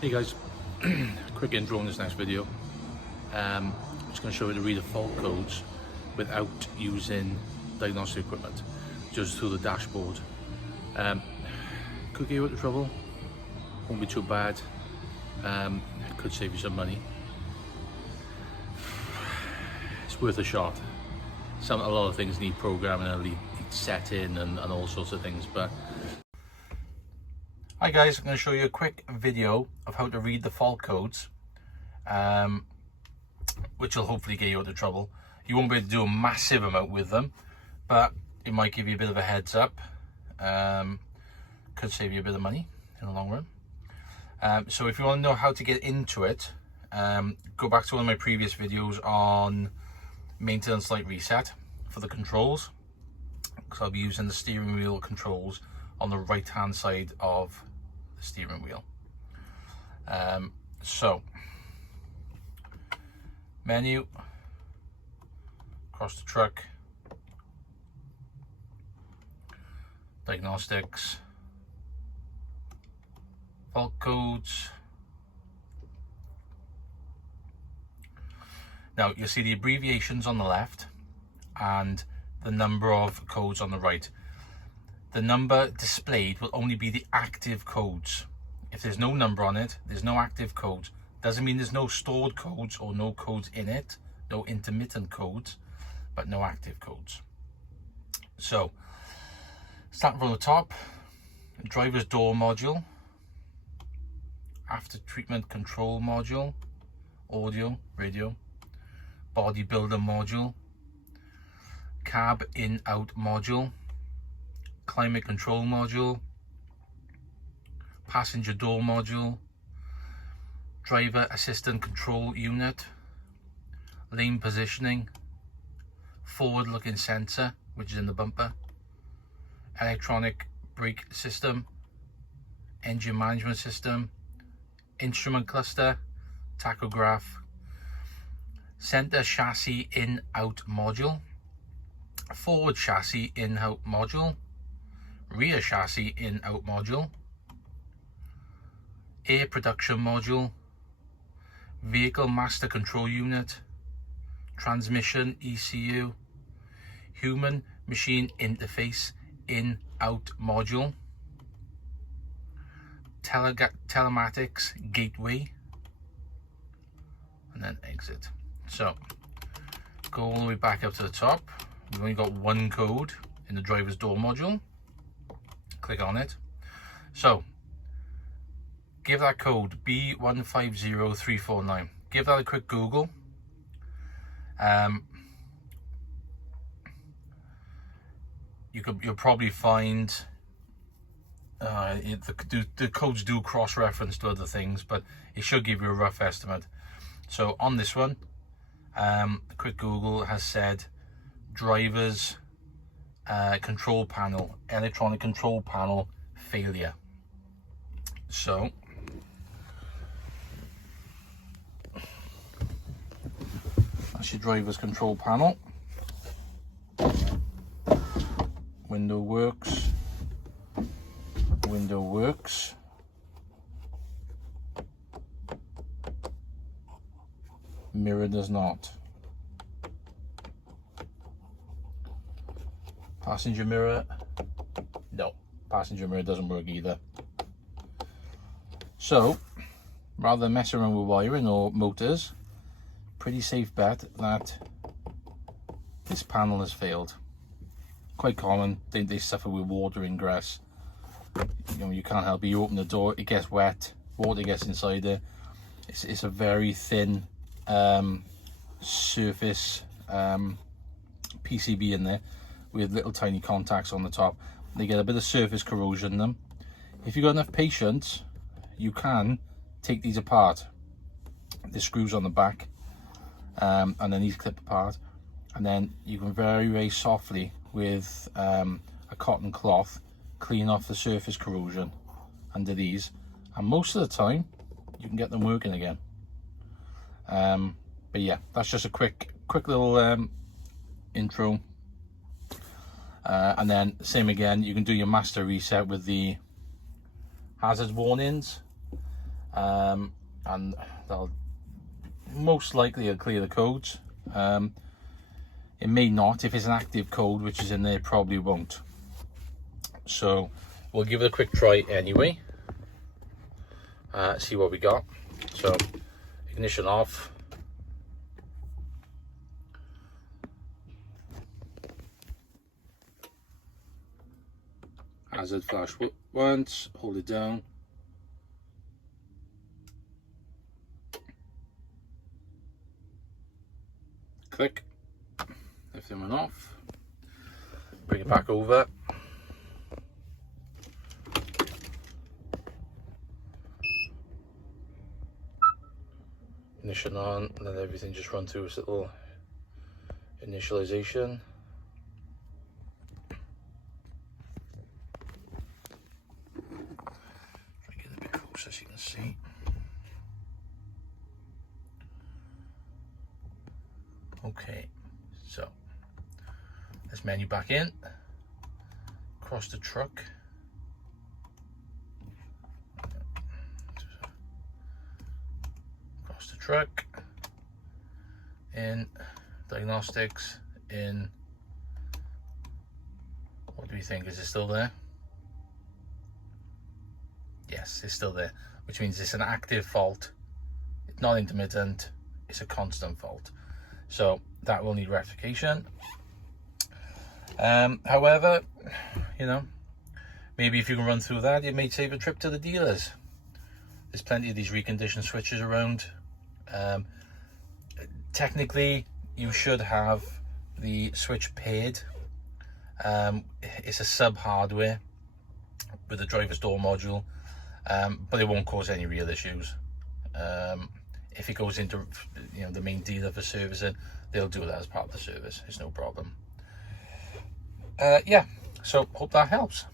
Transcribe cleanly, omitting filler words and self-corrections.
Hey guys, quick intro in this next video. I'm just going to show you how to read the fault codes without using diagnostic equipment, just through the dashboard. Could get you out of trouble, won't be too bad, could save you some money. It's worth a shot. A lot of things need programming and need setting and all sorts of things, but hi guys, I'm going to show you a quick video of how to read the fault codes, which will hopefully get you out of trouble. You won't be able to do a massive amount with them, but it might give you a bit of a heads up. Could save you a bit of money in the long run. So if you want to know how to get into it, go back to one of my previous videos on maintenance light reset for the controls, because I'll be using the steering wheel controls on the right hand side of the steering wheel. So menu, across the truck, diagnostics, fault codes. Now you'll see the abbreviations on the left and the number of codes on the right. The number displayed will only be the active codes. If there's no number on it, there's no active codes. Doesn't mean there's no stored codes or no codes in it, no intermittent codes, but no active codes. So, starting from the top, driver's door module, after treatment control module, audio, radio, bodybuilder module, cab in-out module, climate control module, passenger door module, driver assistant control unit, lane positioning, forward looking sensor, which is in the bumper, electronic brake system, engine management system, instrument cluster, tachograph, center chassis in-out module, forward chassis in-out module, rear chassis in-out module, air production module, vehicle master control unit, transmission ECU, human machine interface in-out module, telematics gateway, and then exit. So go all the way back up to the top. We've only got one code in the driver's door module. Click on it. So give that code B150349. Give that a quick Google. You'll probably find the codes do cross-reference to other things, but it should give you a rough estimate. So on this one, a quick Google has said driver's control panel, electronic control panel failure. So that's your driver's control panel. Window works. Window works. Mirror does not. Passenger mirror, no, passenger mirror doesn't work either. So rather than mess around with wiring or motors, pretty safe bet that this panel has failed. Quite common, they suffer with water ingress. You know, you can't help it. You open the door, it gets wet, water gets inside there. It's a very thin surface PCB in there with little tiny contacts on the top. They get a bit of surface corrosion in them. If you've got enough patience, you can take these apart. The screws on the back, and then these clip apart, and then you can very, very softly with a cotton cloth clean off the surface corrosion under these, and most of the time you can get them working again. But yeah, that's just a quick little intro. And then same again, you can do your master reset with the hazard warnings, and that'll most likely clear the codes. It may not. If it's an active code which is in there, it probably won't. So we'll give it a quick try anyway. See what we got. So ignition off. Hazard flash once, hold it down. Click. Everything went off. Bring it back over. Ignition on, let everything just run through its little initialization. Try to get a bit closer so you can see. Okay, so let's menu back in, across the truck. Across the truck, in diagnostics, in, what do we think, is it still there? Yes, it's still there, which means it's an active fault. It's not intermittent, it's a constant fault. So that will need rectification. However, you know, maybe if you can run through that, it may save a trip to the dealers. There's plenty of these reconditioned switches around. Technically, you should have the switch paired. It's a sub hardware with the driver's door module, but it won't cause any real issues. If it goes into, you know, the main dealer for servicing, they'll do that as part of the service. It's no problem. Yeah, so hope that helps.